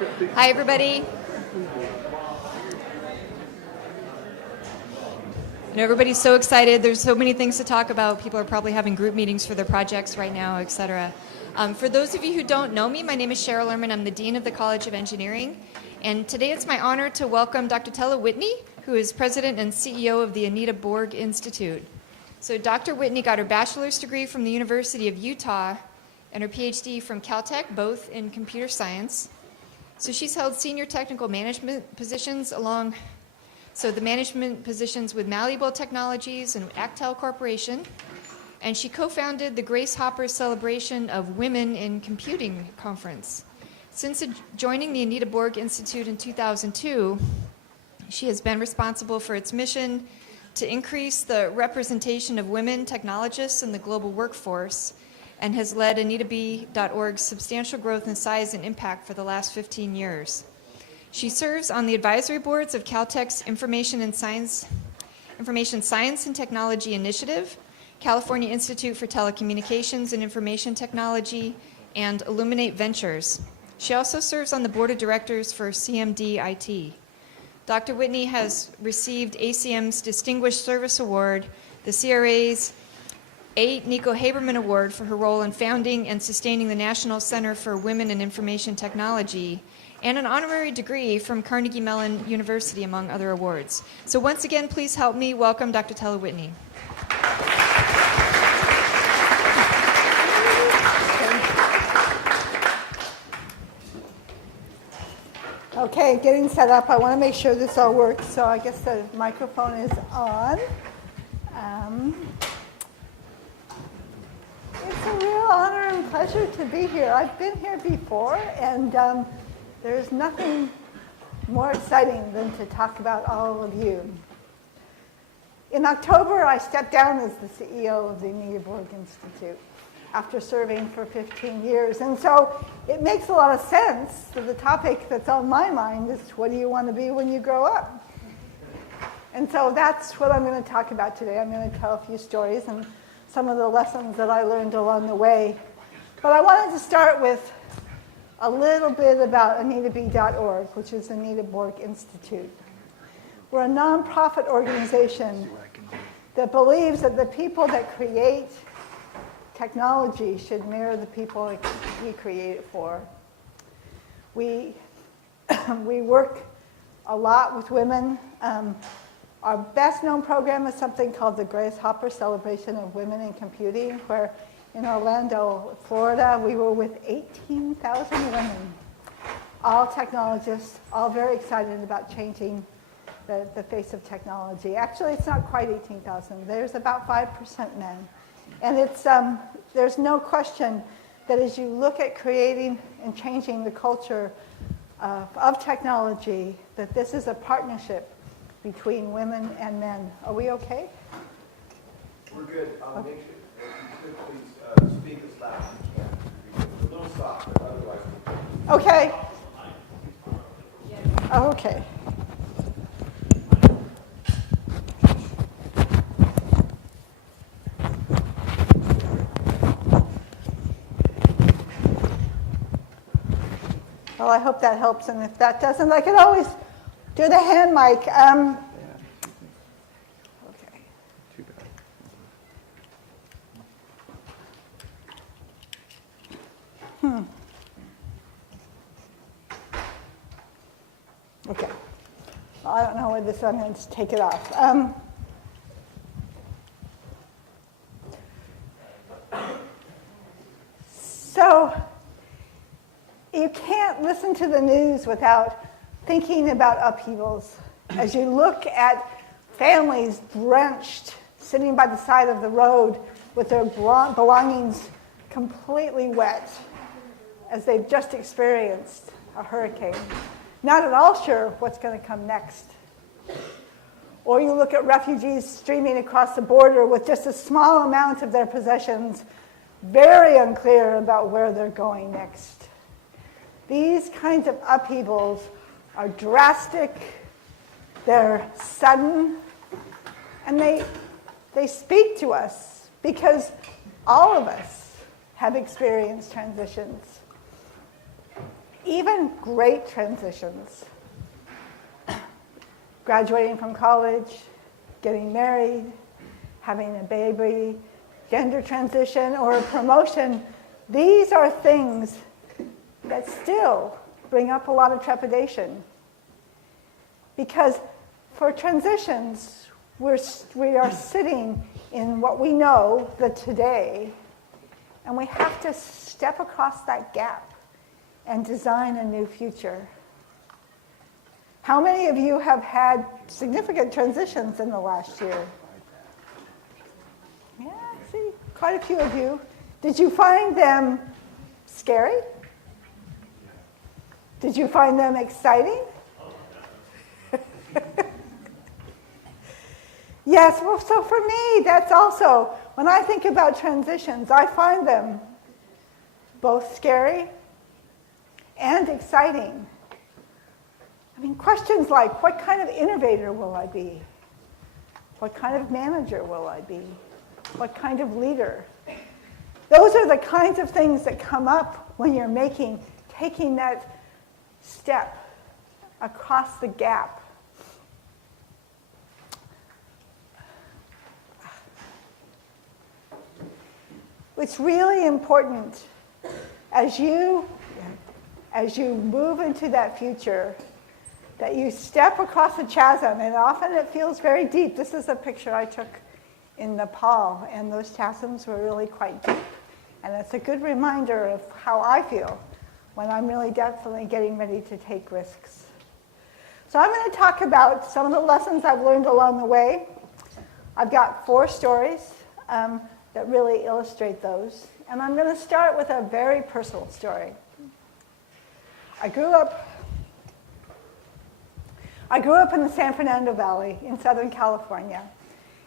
Hi, everybody. Everybody's so excited. There's so many things to talk about. People are probably having group meetings for their projects right now, et cetera. For those of you who don't know me, my name is Cheryl Lerman. I'm the Dean of the College of Engineering. And today it's my honor to welcome Dr. Tella Whitney, who is President and CEO of the Anita Borg Institute. So Dr. Whitney got her bachelor's degree from the University of Utah and her PhD from Caltech, both in computer science. So she's held senior technical management positions the management positions with Malleable Technologies and Actel Corporation. And she co-founded the Grace Hopper Celebration of Women in Computing Conference. Since joining the Anita Borg Institute in 2002, she has been responsible for its mission to increase the representation of women technologists in the global workforce and has led AnitaB.org's substantial growth in size and impact for the last 15 years. She serves on the advisory boards of Caltech's Information Science and Technology Initiative, California Institute for Telecommunications and Information Technology, and Illuminate Ventures. She also serves on the board of directors for CMD-IT. Dr. Whitney has received ACM's Distinguished Service Award, the CRA's A. Nico Haberman Award for her role in founding and sustaining the National Center for Women in Information Technology, and an honorary degree from Carnegie Mellon University, among other awards. So once again, please help me welcome Dr. Tella Whitney. Okay, getting set up. I want to make sure this all works, so I guess the microphone is on. It's a real honor and pleasure to be here. I've been here before, and there's nothing more exciting than to talk about all of you. In October, I stepped down as the CEO of the Anita Borg Institute after serving for 15 years. And so it makes a lot of sense that the topic that's on my mind is, what do you want to be when you grow up? And so that's what I'm going to talk about today. I'm going to tell a few stories and some of the lessons that I learned along the way. But I wanted to start with a little bit about AnitaB.org, which is Anita Borg Institute. We're a nonprofit organization that believes that the people that create technology should mirror the people we create it for. We work a lot with women. Our best known program is something called the Grace Hopper Celebration of Women in Computing, where in Orlando, Florida, we were with 18,000 women, all technologists, all very excited about changing the face of technology. Actually, it's not quite 18,000. There's about 5% men. And there's no question that as you look at creating and changing the culture of technology, that this is a partnership between women and men. Are we okay? We're good. Make sure, if you could please speak as loud as you can. A little soft, but otherwise. Okay. Oh, okay. Well, I hope that helps, and if that doesn't, I can always do the hand mic. Okay. Too bad. Okay. Well, I don't know where this. I'm going to take it off. So you can't listen to the news without thinking about upheavals. As you look at families drenched, sitting by the side of the road with their belongings completely wet, as they've just experienced a hurricane, not at all sure what's going to come next. Or you look at refugees streaming across the border with just a small amount of their possessions, very unclear about where they're going next. These kinds of upheavals are drastic, they're sudden, and they speak to us because all of us have experienced transitions. even great transitions. Graduating from college, getting married, having a baby, gender transition, or a promotion, these are things that still bring up a lot of trepidation. Because for transitions, we are sitting in what we know, the today, and we have to step across that gap and design a new future. How many of you have had significant transitions in the last year? Yeah, I see quite a few of you. Did you find them scary? Did you find them exciting? Yes, well, so for me, that's also, when I think about transitions, I find them both scary and exciting. I mean, questions like, what kind of innovator will I be? What kind of manager will I be? What kind of leader? Those are the kinds of things that come up when you're taking that step across the gap. It's really important as you move into that future that you step across a chasm, and often it feels very deep. This is a picture I took in Nepal, and those chasms were really quite deep. And it's a good reminder of how I feel when I'm really definitely getting ready to take risks. So I'm going to talk about some of the lessons I've learned along the way. I've got 4 stories that really illustrate those. And I'm going to start with a very personal story. I grew up in the San Fernando Valley in Southern California.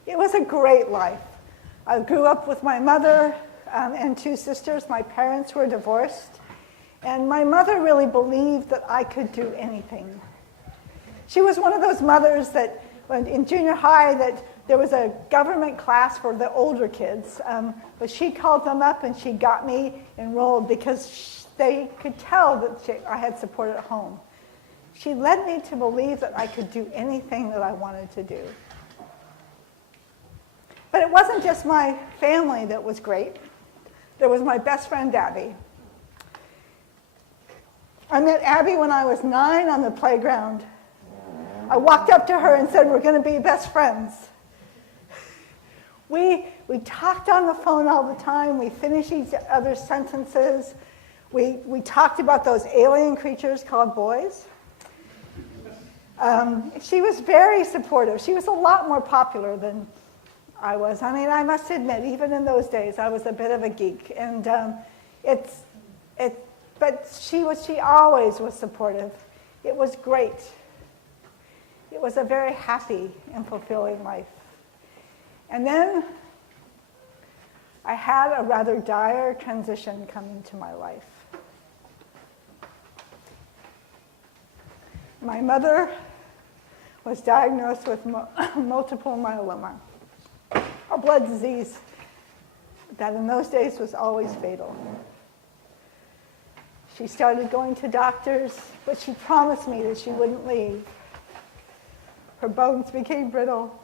It was a great life. I grew up with my mother and 2 sisters. My parents were divorced. And my mother really believed that I could do anything. She was one of those mothers that, in junior high, that there was a government class for the older kids, but she called them up and she got me enrolled because they could tell that I had support at home. She led me to believe that I could do anything that I wanted to do. But it wasn't just my family that was great. There was my best friend, Abby. I met Abby when I was 9 on the playground. I walked up to her and said, we're going to be best friends. We talked on the phone all the time. We finished each other's sentences. We talked about those alien creatures called boys. She was very supportive. She was a lot more popular than I was. I mean, I must admit, even in those days, I was a bit of a geek. And but she always was supportive. It was great. It was a very happy and fulfilling life. And then I had a rather dire transition come into my life. My mother was diagnosed with multiple myeloma, a blood disease that in those days was always fatal. She started going to doctors, but she promised me that she wouldn't leave. Her bones became brittle.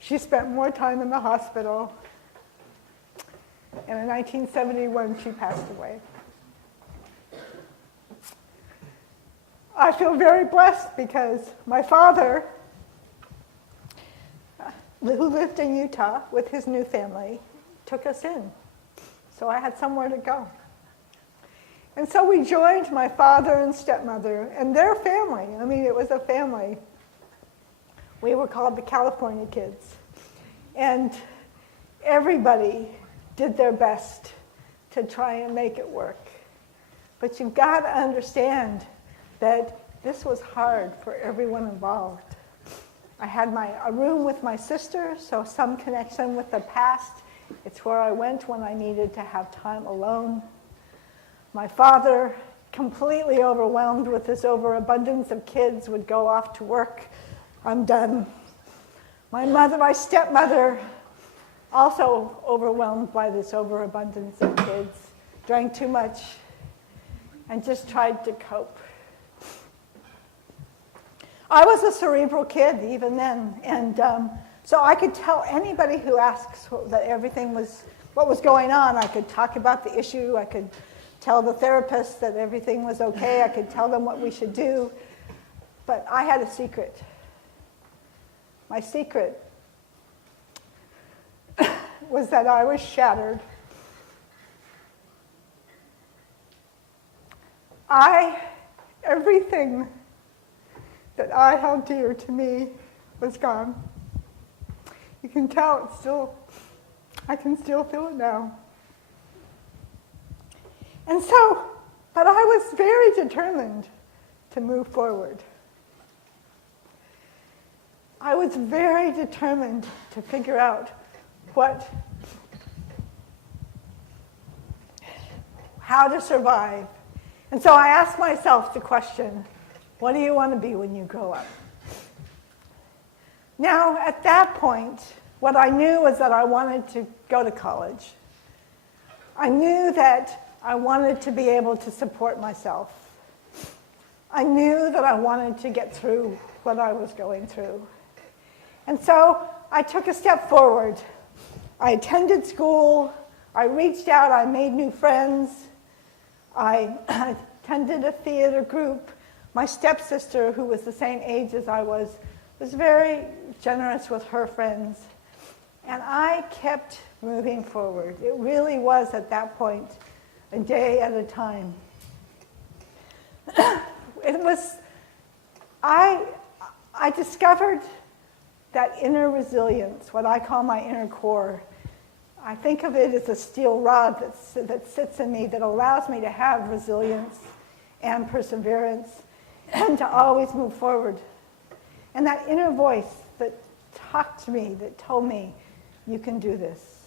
She spent more time in the hospital. And in 1971, she passed away. I feel very blessed because my father, who lived in Utah with his new family, took us in. So I had somewhere to go. And so we joined my father and stepmother and their family. I mean, it was a family. We were called the California Kids. And everybody did their best to try and make it work. But you've got to understand that this was hard for everyone involved. I had a room with my sister, so some connection with the past. It's where I went when I needed to have time alone. My father, completely overwhelmed with this overabundance of kids, would go off to work. I'm done. My stepmother, also overwhelmed by this overabundance of kids, drank too much, and just tried to cope. I was a cerebral kid even then, and so I could tell anybody who asks that everything was, what was going on. I could talk about the issue, I could tell the therapist that everything was okay, I could tell them what we should do, but I had a secret. My secret was that I was shattered. Everything that I held dear to me was gone. You can tell it's still, I can still feel it now. And so, but I was very determined to move forward. I was very determined to figure out how to survive. And so I asked myself the question, what do you want to be when you grow up? Now, at that point, what I knew was that I wanted to go to college. I knew that I wanted to be able to support myself. I knew that I wanted to get through what I was going through. And so I took a step forward. I attended school, I reached out, I made new friends, I attended a theater group. My stepsister, who was the same age as I was very generous with her friends. And I kept moving forward. It really was, at that point, a day at a time. I discovered that inner resilience, what I call my inner core. I think of it as a steel rod that sits in me that allows me to have resilience and perseverance and to always move forward. And that inner voice that talked to me, that told me, you can do this.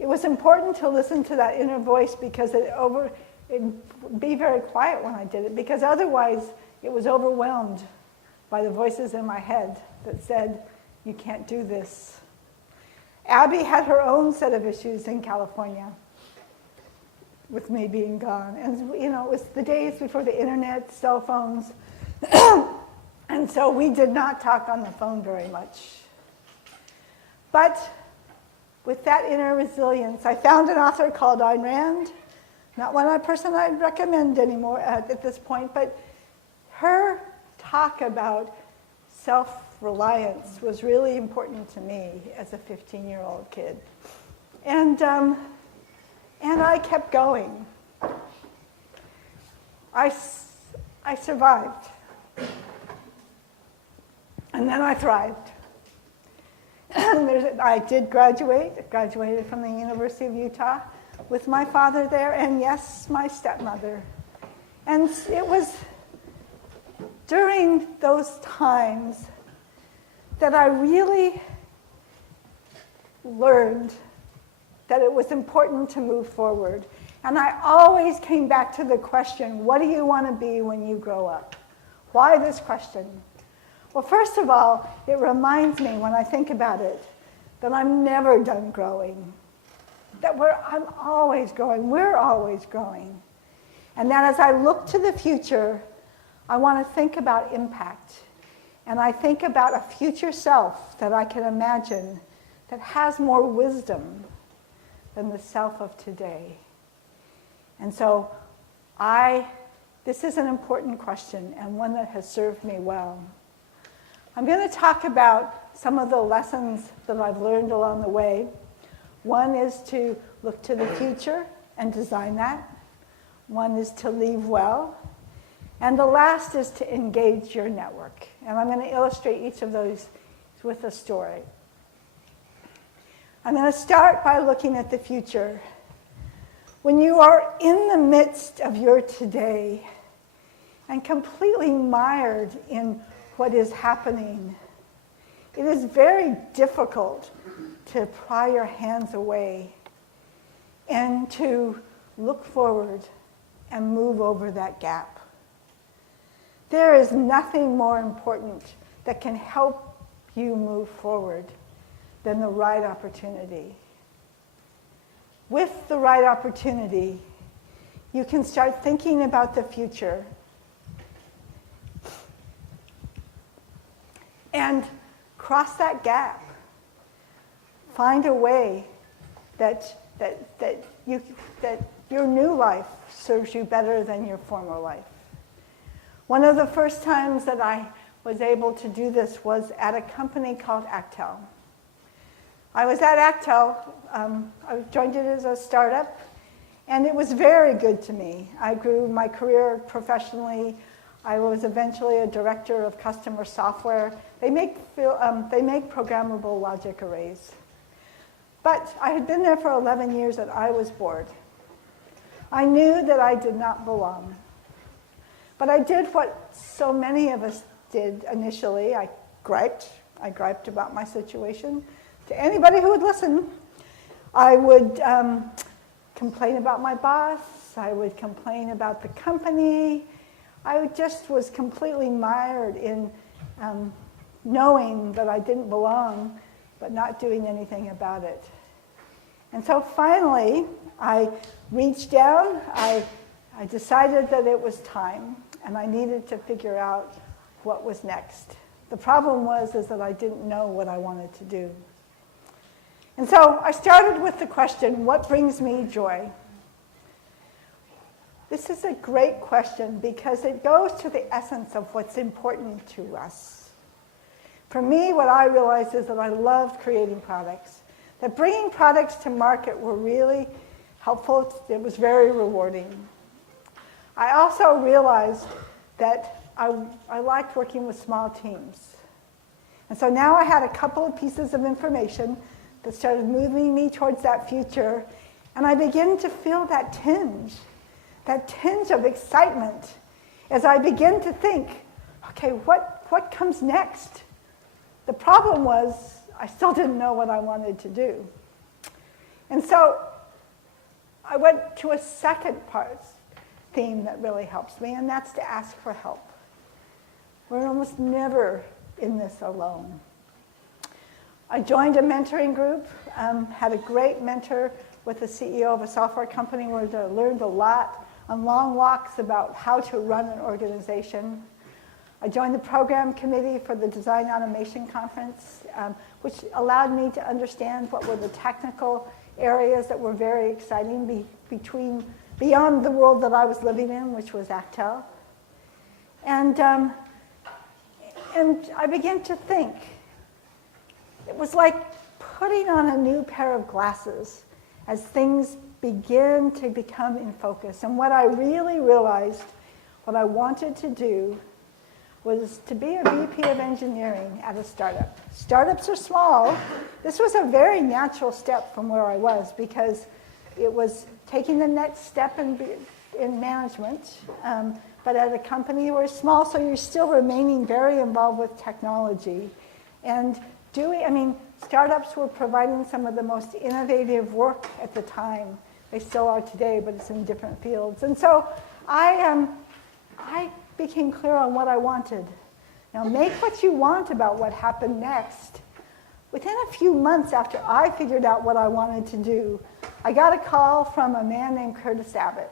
It was important to listen to that inner voice because it'd be very quiet when I did it, because otherwise it was overwhelmed by the voices in my head that said, you can't do this. Abby had her own set of issues in California with me being gone. And it was the days before the internet, cell phones. And so we did not talk on the phone very much. But with that inner resilience, I found an author called Ayn Rand, not one person I'd recommend anymore at this point, but her talk about self-reliance was really important to me as a 15-year-old kid. And I kept going. I survived. And then I thrived. I did graduate. I graduated from the University of Utah with my father there, and yes, my stepmother. And it was during those times that I really learned that it was important to move forward. And I always came back to the question, what do you want to be when you grow up? Why this question? Well, first of all, it reminds me, when I think about it, that I'm never done growing. That I'm always growing, we're always growing. And that as I look to the future, I want to think about impact. And I think about a future self that I can imagine that has more wisdom than the self of today. And so this is an important question, and one that has served me well. I'm going to talk about some of the lessons that I've learned along the way. One is to look to the future and design that. One is to leave well. And the last is to engage your network. And I'm going to illustrate each of those with a story. I'm going to start by looking at the future. When you are in the midst of your today and completely mired in what is happening, it is very difficult to pry your hands away and to look forward and move over that gap. There is nothing more important that can help you move forward than the right opportunity. with the right opportunity, you can start thinking about the future and cross that gap. Find a way that your new life serves you better than your former life. One of the first times that I was able to do this was at a company called Actel. I was at Actel, I joined it as a startup, and it was very good to me. I grew my career professionally. I was eventually a director of customer software. They make programmable logic arrays. But I had been there for 11 years and I was bored. I knew that I did not belong. But I did what so many of us did initially. I griped about my situation to anybody who would listen. I would complain about my boss. I would complain about the company. I just was completely mired in knowing that I didn't belong, but not doing anything about it. And so finally, I reached down. I decided that it was time, and I needed to figure out what was next. The problem was that I didn't know what I wanted to do. And so I started with the question, what brings me joy? This is a great question because it goes to the essence of what's important to us. For me, what I realized is that I loved creating products. That bringing products to market were really helpful. It was very rewarding. I also realized that I liked working with small teams. And so now I had a couple of pieces of information that started moving me towards that future, and I began to feel that tinge of excitement as I begin to think, okay, what comes next? The problem was I still didn't know what I wanted to do. And so I went to a second theme that really helps me, and that's to ask for help. We're almost never in this alone. I joined a mentoring group, had a great mentor with the CEO of a software company where I learned a lot on long walks about how to run an organization. I joined the program committee for the Design Automation Conference, which allowed me to understand what were the technical areas that were very exciting beyond the world that I was living in, which was Actel. And I began to think. It was like putting on a new pair of glasses as things begin to become in focus. And what I really realized, what I wanted to do, was to be a VP of engineering at a startup. Startups are small. This was a very natural step from where I was because it was taking the next step in management, but at a company you were small, so you're still remaining very involved with technology. And startups were providing some of the most innovative work at the time. They still are today, but it's in different fields. And so I became clear on what I wanted. Now, make what you want about what happened next. Within a few months after I figured out what I wanted to do, I got a call from a man named Curtis Abbott,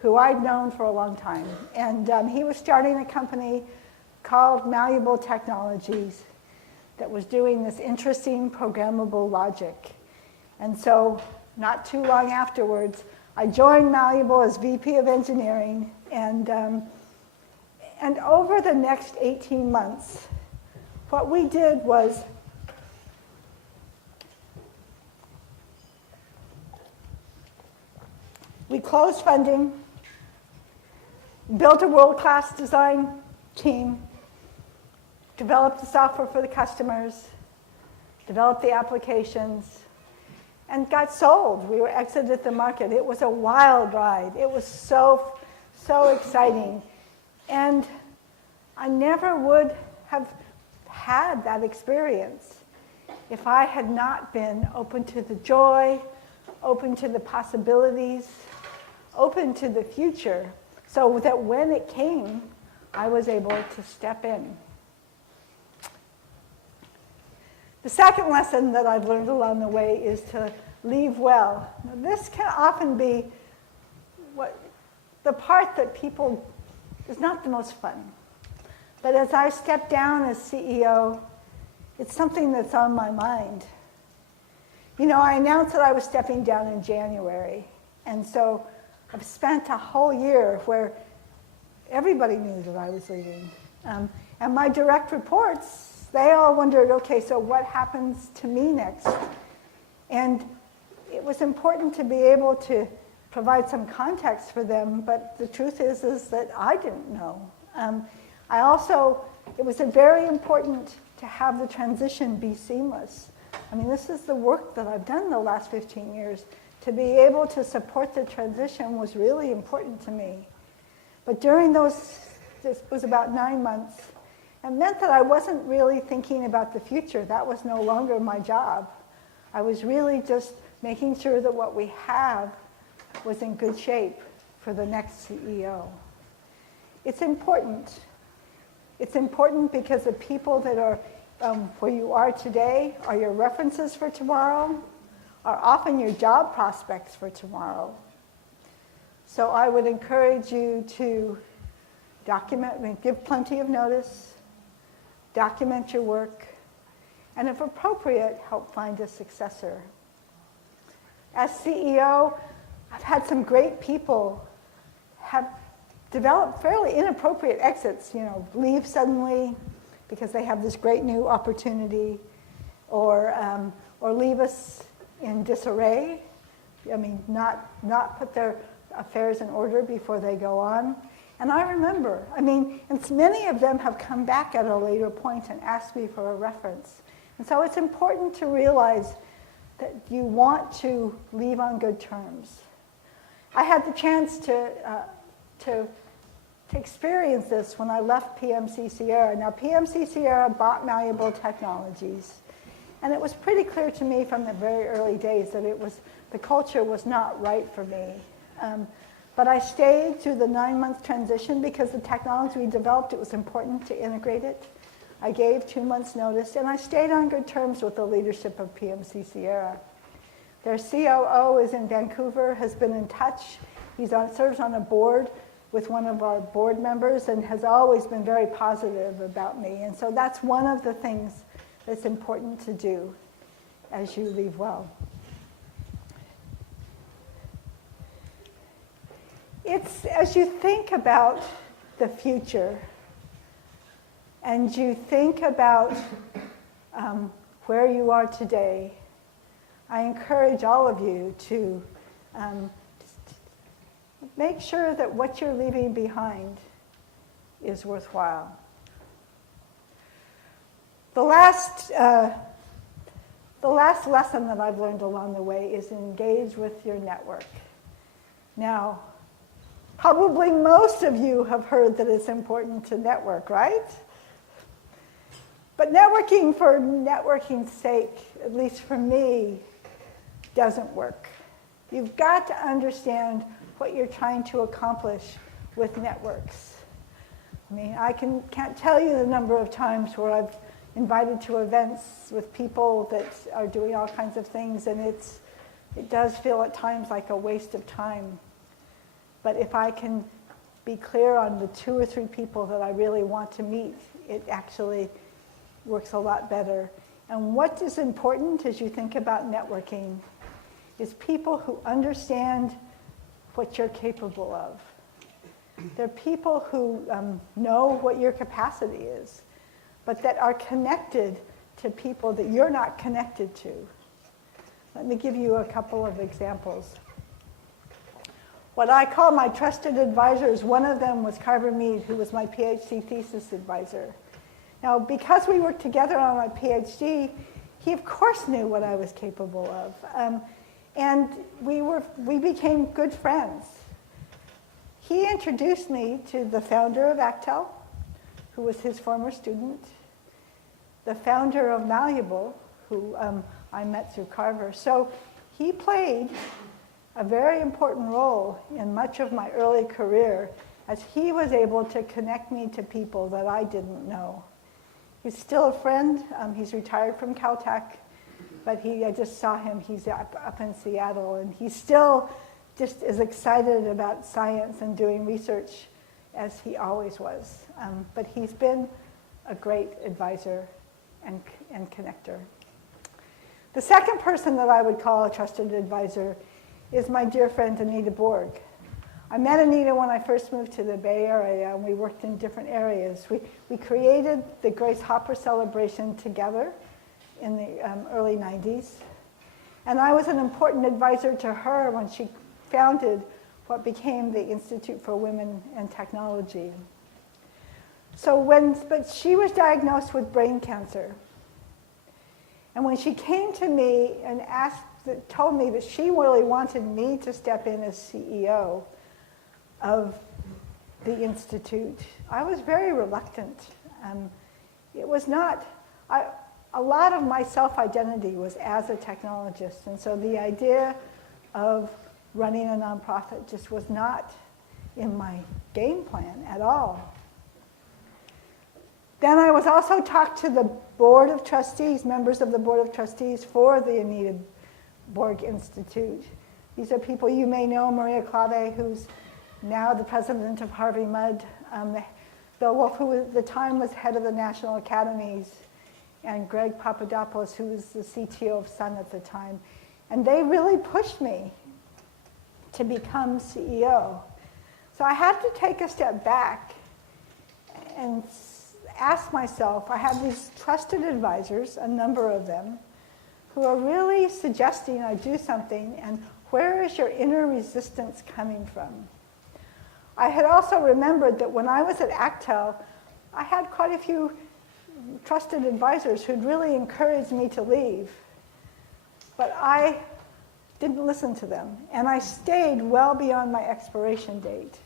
who I'd known for a long time. And he was starting a company called Malleable Technologies that was doing this interesting programmable logic. And so not too long afterwards, I joined Malleable as VP of engineering. And over the next 18 months, what we did was we closed funding, built a world-class design team, developed the software for the customers, developed the applications, and got sold. We were exited the market. It was a wild ride. It was so exciting. And I never would have had that experience if I had not been open to the joy, open to the possibilities, open to the future, so that when it came, I was able to step in. The second lesson that I've learned along the way is to leave well. Now, this can often be the part that people is not the most fun. But as I step down as CEO, it's something that's on my mind. You know, I announced that I was stepping down in January, and so I've spent a whole year where everybody knew that I was leaving. And my direct reports, they all wondered, okay, so what happens to me next? And it was important to be able to provide some context for them, but the truth is that I didn't know. It was very important to have the transition be seamless. I mean, this is the work that I've done the last 15 years. To be able to support the transition was really important to me. But during this was about 9 months, it meant that I wasn't really thinking about the future. That was no longer my job. I was really just making sure that what we have was in good shape for the next CEO. It's important. It's important because the people that are where you are today are your references for tomorrow, are often your job prospects for tomorrow. So I would encourage you to document, give plenty of notice, document your work, and if appropriate, help find a successor. As CEO, I've had some great people have developed fairly inappropriate exits, leave suddenly because they have this great new opportunity, or leave us in disarray. I mean, not put their affairs in order before they go on. And I remember, and many of them have come back at a later point and asked me for a reference. And so it's important to realize that you want to leave on good terms. I had the chance to experience this when I left PMC Sierra. Now, PMC Sierra bought Malleable Technologies, and it was pretty clear to me from the very early days that the culture was not right for me. But I stayed through the 9-month transition because the technology we developed, it was important to integrate it. I gave 2 months' notice, and I stayed on good terms with the leadership of PMC Sierra. Their COO is in Vancouver, has been in touch. He serves on a board with one of our board members and has always been very positive about me. And so that's one of the things that's important to do as you leave well. It's as you think about the future and you think about where you are today, I encourage all of you to make sure that what you're leaving behind is worthwhile. The last lesson that I've learned along the way is engage with your network. Now, probably most of you have heard that it's important to network, right? But networking for networking's sake, at least for me, doesn't work. You've got to understand what you're trying to accomplish with networks. I can't tell you the number of times where I've invited to events with people that are doing all kinds of things, and it does feel at times like a waste of time. But if I can be clear on the 2 or 3 people that I really want to meet, it actually works a lot better. And what is important as you think about networking is people who understand what you're capable of. They're people who know what your capacity is, but that are connected to people that you're not connected to. Let me give you a couple of examples. What I call my trusted advisors, one of them was Carver Mead, who was my PhD thesis advisor. Now, because we worked together on my PhD, he of course knew what I was capable of. And we became good friends. He introduced me to the founder of Actel, who was his former student, the founder of Malleable, who I met through Carver. So he played a very important role in much of my early career as he was able to connect me to people that I didn't know. He's still a friend. He's retired from Caltech, but I just saw him, he's up in Seattle, and he's still just as excited about science and doing research as he always was. But he's been a great advisor and connector. The second person that I would call a trusted advisor is my dear friend Anita Borg. I met Anita when I first moved to the Bay Area, and we worked in different areas. We created the Grace Hopper celebration together in the early 90s. And I was an important advisor to her when she founded what became the Institute for Women and Technology. But she was diagnosed with brain cancer. And when she came to me and told me that she really wanted me to step in as CEO of the Institute, I was very reluctant. It was not, a lot of my self-identity was as a technologist, and so the idea of running a nonprofit just was not in my game plan at all. Then I was also talked to the board of trustees, members of the board of trustees for the Anita Borg Institute. These are people you may know, Maria Clave, who's now the president of Harvey Mudd, Bill Wolf, who at the time was head of the National Academies, and Greg Papadopoulos, who was the CTO of Sun at the time. And they really pushed me to become CEO. So I had to take a step back and ask myself, I have these trusted advisors, a number of them, who are really suggesting I do something, and where is your inner resistance coming from? I had also remembered that when I was at Actel, I had quite a few trusted advisors who'd really encouraged me to leave. But I didn't listen to them, and I stayed well beyond my expiration date.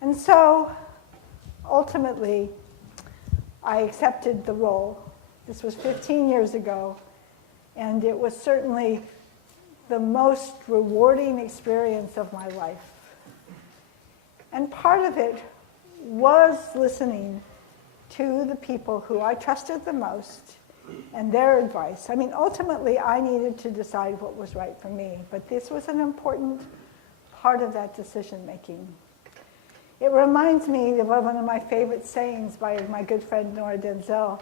And so, ultimately, I accepted the role. This was 15 years ago, and it was certainly the most rewarding experience of my life. And part of it was listening to the people who I trusted the most and their advice. I mean, ultimately, I needed to decide what was right for me, but this was an important part of that decision-making. It reminds me of one of my favorite sayings by my good friend Nora Denzel.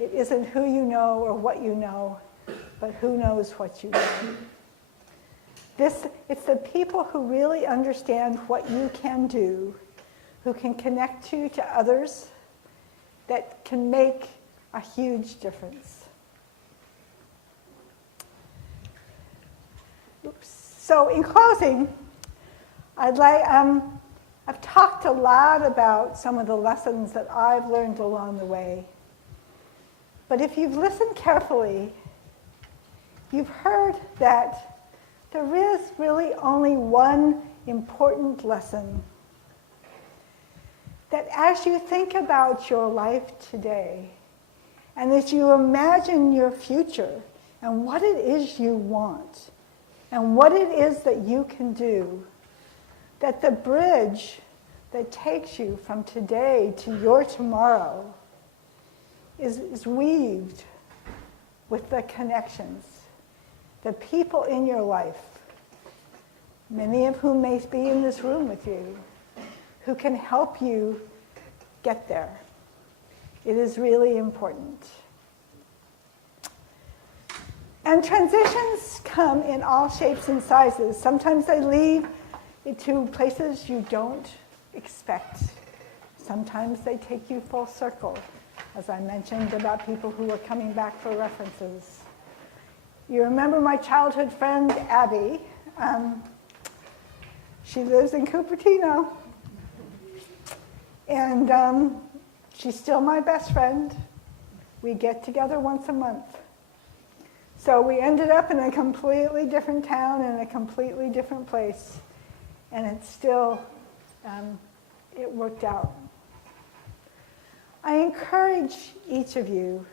It isn't who you know or what you know, but who knows what you know. It's the people who really understand what you can do, who can connect you to others, that can make a huge difference. Oops. So in closing, I've talked a lot about some of the lessons that I've learned along the way. But if you've listened carefully, you've heard that there is really only one important lesson. That as you think about your life today, and as you imagine your future, and what it is you want, and what it is that you can do, that the bridge that takes you from today to your tomorrow is weaved with the connections, the people in your life, many of whom may be in this room with you, who can help you get there. It is really important. And transitions come in all shapes and sizes. Sometimes they lead to places you don't expect. Sometimes they take you full circle, as I mentioned about people who are coming back for references. You remember my childhood friend, Abby. She lives in Cupertino. And she's still my best friend. We get together once a month. So we ended up in a completely different town in a completely different place. And it's still, it worked out. I encourage each of you,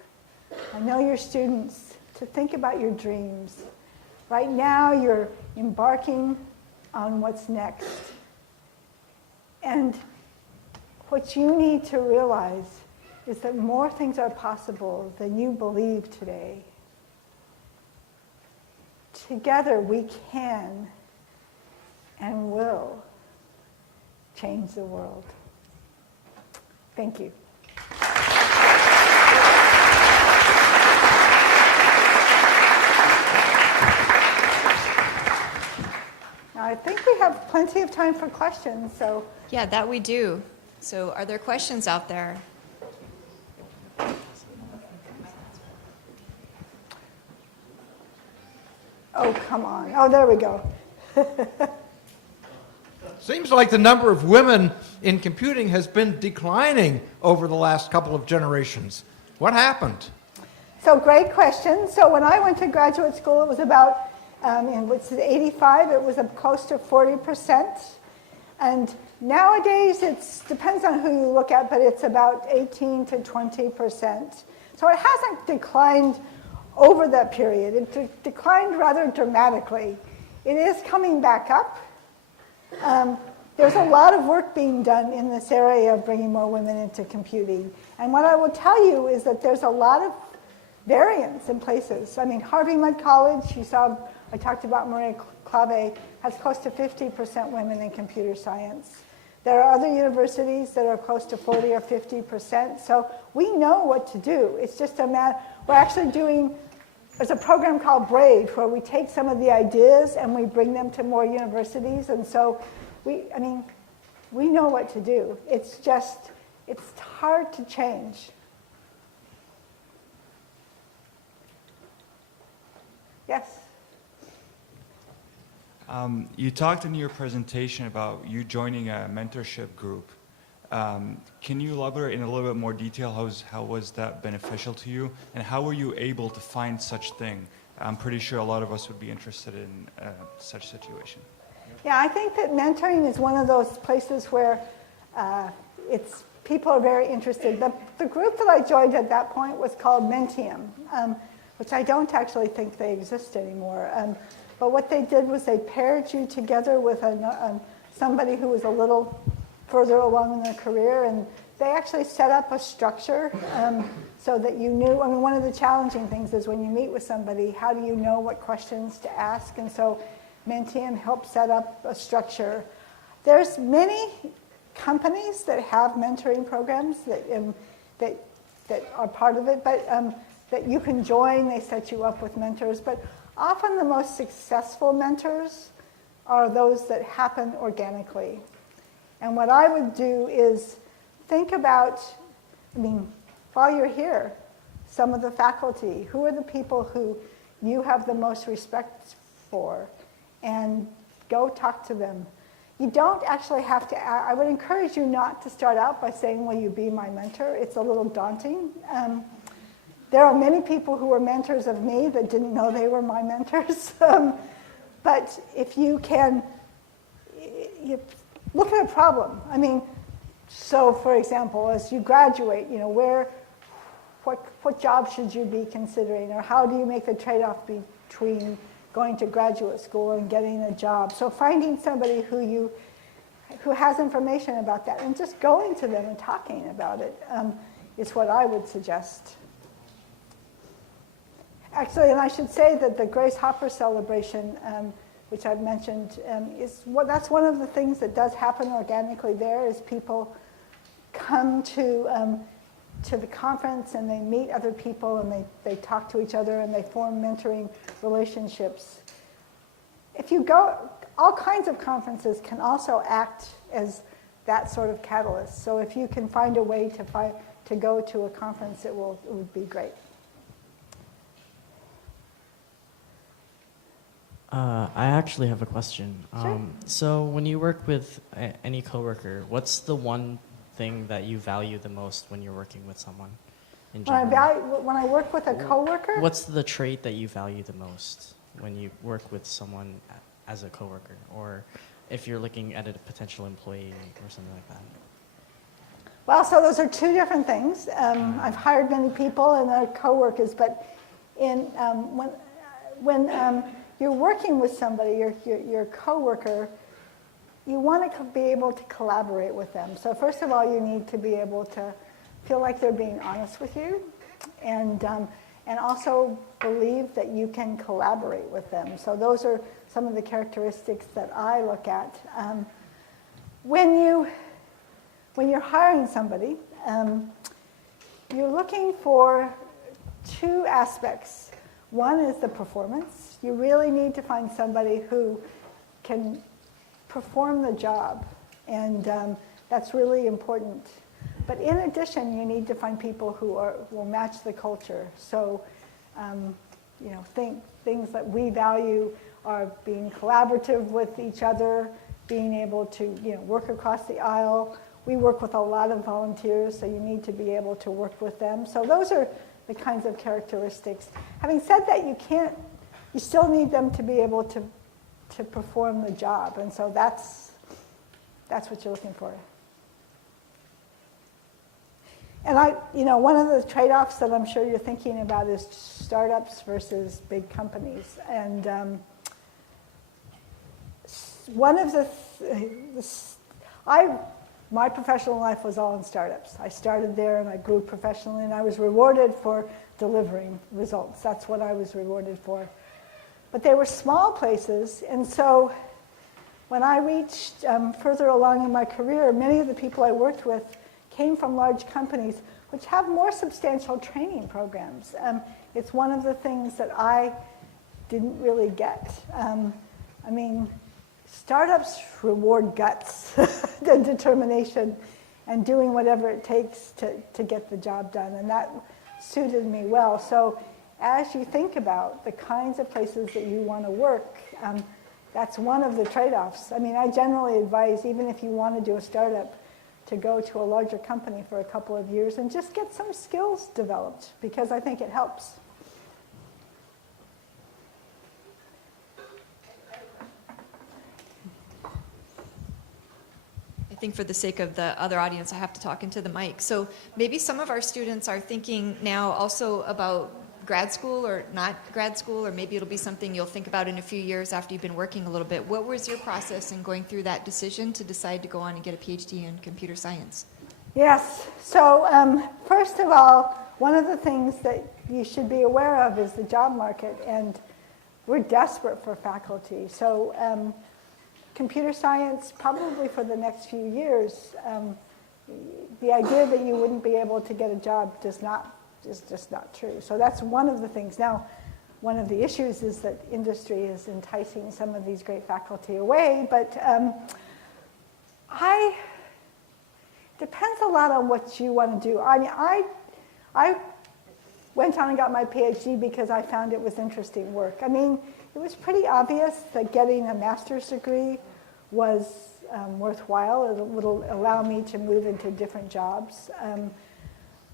I know you're students, to think about your dreams. Right now you're embarking on what's next. And what you need to realize is that more things are possible than you believe today. together we can and will change the world. Thank you. Now, I think we have plenty of time for questions, so. Yeah, that we do. So are there questions out there? Oh, come on. Oh, there we go. Seems like the number of women in computing has been declining over the last couple of generations. What happened? So great question. So when I went to graduate school, it was about, in which is 85, it was close to 40%. And nowadays, it depends on who you look at, but it's about 18 to 20%. So it hasn't declined over that period. It declined rather dramatically. It is coming back up. There's a lot of work being done in this area of bringing more women into computing. And what I will tell you is that there's a lot of variance in places. I mean, Harvey Mudd College, you saw, I talked about Maria Clave, has close to 50% women in computer science. There are other universities that are close to 40 or 50%. So we know what to do. It's just a matter, we're actually doing, there's a program called BRAVE where we take some of the ideas and we bring them to more universities. And so we know what to do. It's just, it's hard to change. Yes? You talked in your presentation about you joining a mentorship group. Can you elaborate in a little bit more detail? How was that beneficial to you? And how were you able to find such thing? I'm pretty sure a lot of us would be interested in such situation. Yeah, I think that mentoring is one of those places where people are very interested. The group that I joined at that point was called Mentium, which I don't actually think they exist anymore. But what they did was they paired you together with somebody who was a little further along in their career, and they actually set up a structure so that you knew. I mean, one of the challenging things is when you meet with somebody, how do you know what questions to ask? And so Mentium helped set up a structure. There's many companies that have mentoring programs that are part of it, but that you can join. They set you up with mentors, but often the most successful mentors are those that happen organically. And what I would do is think about, while you're here, some of the faculty, who are the people who you have the most respect for, and go talk to them. You don't actually have to, I would encourage you not to start out by saying, will you be my mentor? It's a little daunting. There are many people who were mentors of me that didn't know they were my mentors. But if you can, look at a problem. So for example, as you graduate, what job should you be considering? Or how do you make the trade-off between going to graduate school and getting a job? So finding somebody who has information about that and just going to them and talking about it is what I would suggest. Actually, and I should say that the Grace Hopper celebration, which I've mentioned, that's one of the things that does happen organically there, is people come to the conference and they meet other people and they talk to each other and they form mentoring relationships. If you go, all kinds of conferences can also act as that sort of catalyst. So if you can find a way to go to a conference, it would be great. I actually have a question. Sure. So when you work with any coworker, what's the one thing that you value the most when you're working with someone in general? When I work with a coworker? What's the trait that you value the most when you work with someone as a coworker? Or if you're looking at a potential employee or something like that? Well, so those are two different things. I've hired many people and they're coworkers, but when you're working with somebody, your coworker, you want to be able to collaborate with them. So first of all, you need to be able to feel like they're being honest with you, and and also believe that you can collaborate with them. So those are some of the characteristics that I look at. When you're hiring somebody, you're looking for two aspects. One is the performance. You really need to find somebody who can perform the job, and that's really important. But in addition, you need to find people who will match the culture. So, things that we value are being collaborative with each other, being able to work across the aisle. We work with a lot of volunteers, so you need to be able to work with them. So those are the kinds of characteristics. Having said that, you still need them to be able to perform the job, and so that's what you're looking for. And one of the trade-offs that I'm sure you're thinking about is startups versus big companies. And my professional life was all in startups. I started there and I grew professionally, and I was rewarded for delivering results. That's what I was rewarded for. But they were small places, and so when I reached further along in my career, many of the people I worked with came from large companies which have more substantial training programs. It's one of the things that I didn't really get. Startups reward guts and determination and doing whatever it takes to get the job done, and that suited me well. So as you think about the kinds of places that you want to work, that's one of the trade-offs. I generally advise, even if you want to do a startup, to go to a larger company for a couple of years and just get some skills developed, because I think it helps. I think for the sake of the other audience, I have to talk into the mic. So maybe some of our students are thinking now also about grad school or not grad school, or maybe it'll be something you'll think about in a few years after you've been working a little bit. What was your process in going through that decision to decide to go on and get a PhD in computer science? Yes. So first of all, one of the things that you should be aware of is the job market, and we're desperate for faculty. So computer science, probably for the next few years, the idea that you wouldn't be able to get a job is just not true. So that's one of the things. Now, one of the issues is that industry is enticing some of these great faculty away, but depends a lot on what you want to do. I went on and got my PhD because I found it was interesting work. It was pretty obvious that getting a master's degree was worthwhile. It would allow me to move into different jobs.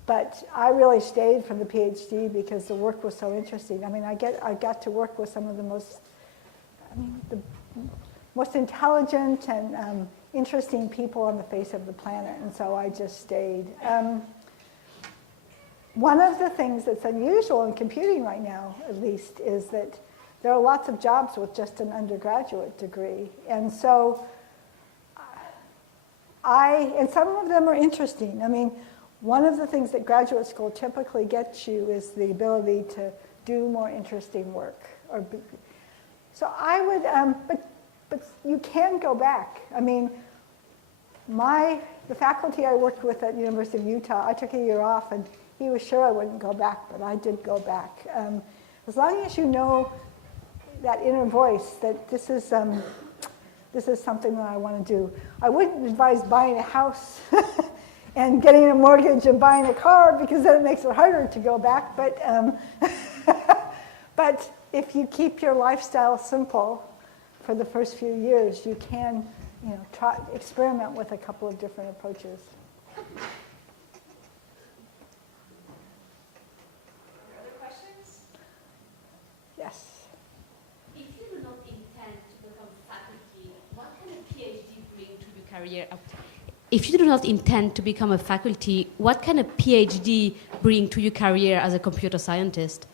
But I really stayed for the PhD because the work was so interesting. I got to work with some of the most intelligent and interesting people on the face of the planet, and so I just stayed. One of the things that's unusual in computing right now, at least, is that there are lots of jobs with just an undergraduate degree, and so and some of them are interesting. One of the things that graduate school typically gets you is the ability to do more interesting work. So I would, but you can go back. The faculty I worked with at the University of Utah, I took a year off, and he was sure I wouldn't go back, but I did go back. As long as you know that inner voice that this is something that I want to do. I wouldn't advise buying a house and getting a mortgage and buying a car, because then it makes it harder to go back. But but if you keep your lifestyle simple for the first few years, you can experiment with a couple of different approaches. Other questions? Yes. If you do not intend to become faculty, what can a PhD bring to your career? If you do not intend to become a faculty, what can a PhD bring to your career as a computer scientist?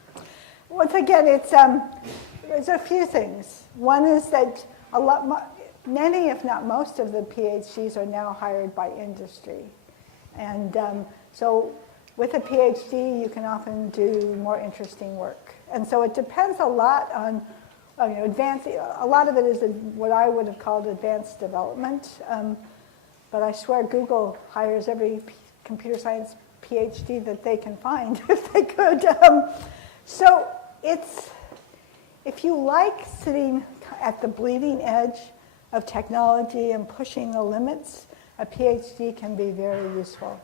Once again, there's a few things. One is that many, if not most, of the PhDs are now hired by industry, and so with a PhD, you can often do more interesting work. And so it depends a lot on, a lot of it is what I would have called advanced development. But I swear Google hires every computer science PhD that they can find if they could. So if you like sitting at the bleeding edge of technology and pushing the limits, a PhD can be very useful.